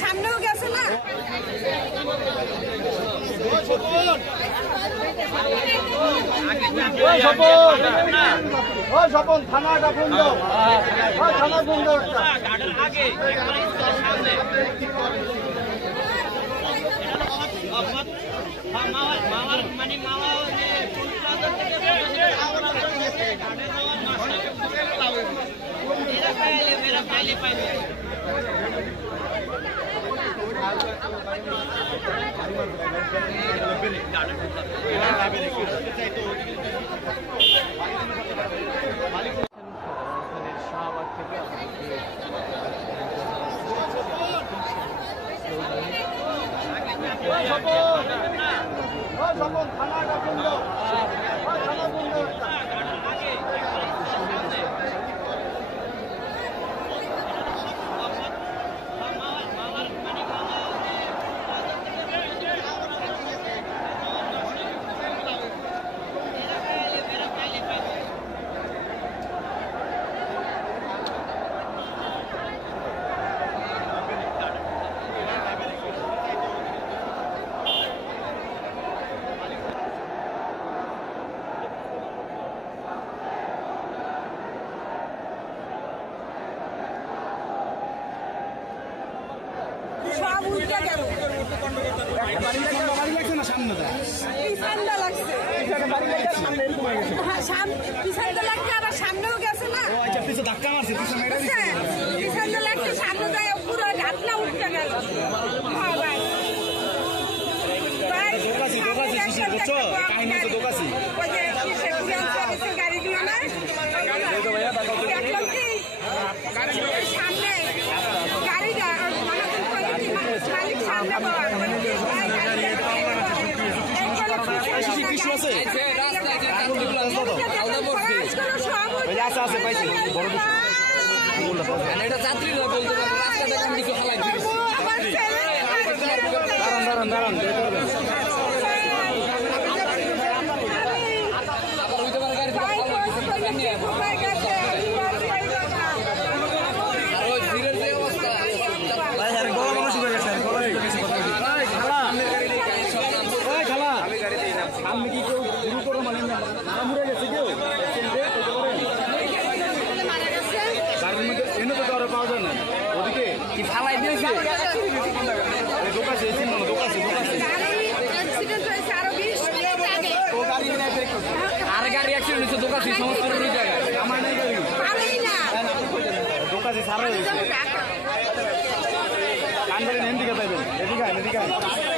সামনেও গেছে না স্বপন থানাটা ফোন দাও থানা ফোন দাও স্বপন থানাটা ফোন দাও থানা ফোন দাও সামনেও গেছে না ধাক্কা মারছে পিছনে লাগছে সামনে যায় পুরো ঘাটনা উঠতে গেল গাড়িগুলো না দেখলাম কি সামনে গাড়িটা মালিক সামনে আছে পাইছি বড় এটা যাত্রী না বলতে রাস্তাটা কাম কিছু হালাই দাঁড়ান দাঁড়ান আপনি কি কেউ শুরু করো মানে মরে গেছে কেউ গাড়ির মধ্যে এনে তো আরো পাওয়া যায় না ওদিকে কি ফালাই দিয়েছে দোকাছে দোকাছে আর গাড়ি অ্যাক্সিডেন্ট হয়েছে দোকাছি সমস্ত জায়গায় আমার নাই গাড়ি দোকাছে সারা হয়েছে কান ধরে এদিকে যাবেন এদিকে